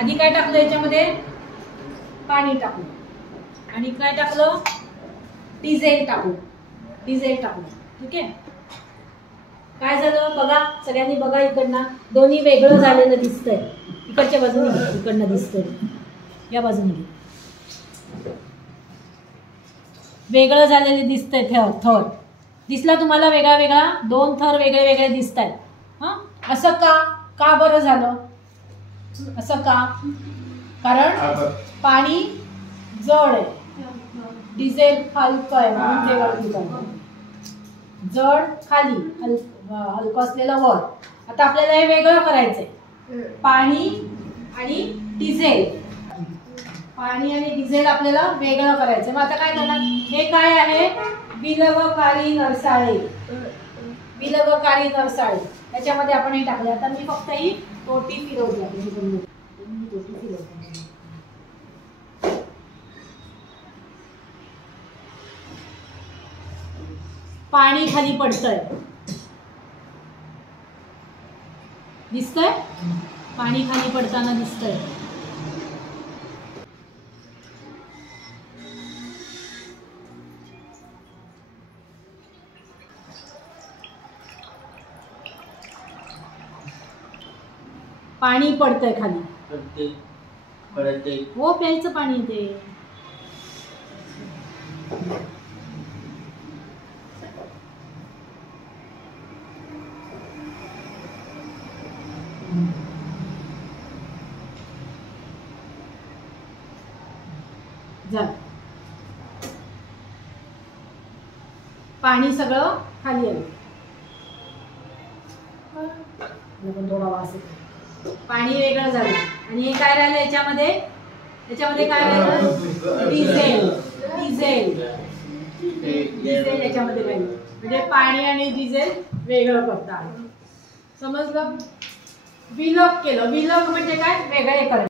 आधी काय टाकलं याच्यामध्ये? पाणी टाकलं आणि काय टाकलं? डिझेल टाकलं. ठीक आहे. काय झालं बघा, सगळ्यांनी बघा इकडनं दोन्ही वेगळं झालेलं दिसतंय. इकडच्या बाजूने इकडनं दिसतंय, या बाजूने वेगळं झालेले दिसतंय. थर दिसला तुम्हाला वेगळा वेगळा, दोन थर वेगळे वेगळे दिसत आहेत. हां, असं का बरं झालं? असं का? कारण पाणी जड आहे, डिझेल हलकं आहे म्हणून ते वरती चालतं. जड खाली, हलकं असलेलं वर. आता आपल्याला हे वेगळं करायचंय, पाणी आणि डिझेल. पाणी आणि डिझेल आपल्याला वेगळं करायचं. मग आता काय करणार? हे काय आहे? विलवकारी नरसाळे. विलवकारी नरसाळे याच्यामध्ये आपण हे टाकले. आता मी फक्त ही टोटी फिरवली. पाणी खाली पडतंय, दिसतंय? पाणी खाली पडताना दिसतंय. पाणी पडतंय खाली. हो, प्यायचं पाणी ते. पाणी सगळं खाली आलं. थोडा वास येतो. पाणी वेगळं झालं आणि हे काय राहिलं याच्यामध्ये? काय राहिलं? डिझेल याच्यामध्ये राहिलं. म्हणजे पाणी आणि डिझेल वेगळं करता आलं. समजलं? विलग केलं. विलग म्हणजे काय? वेगळे करायचं.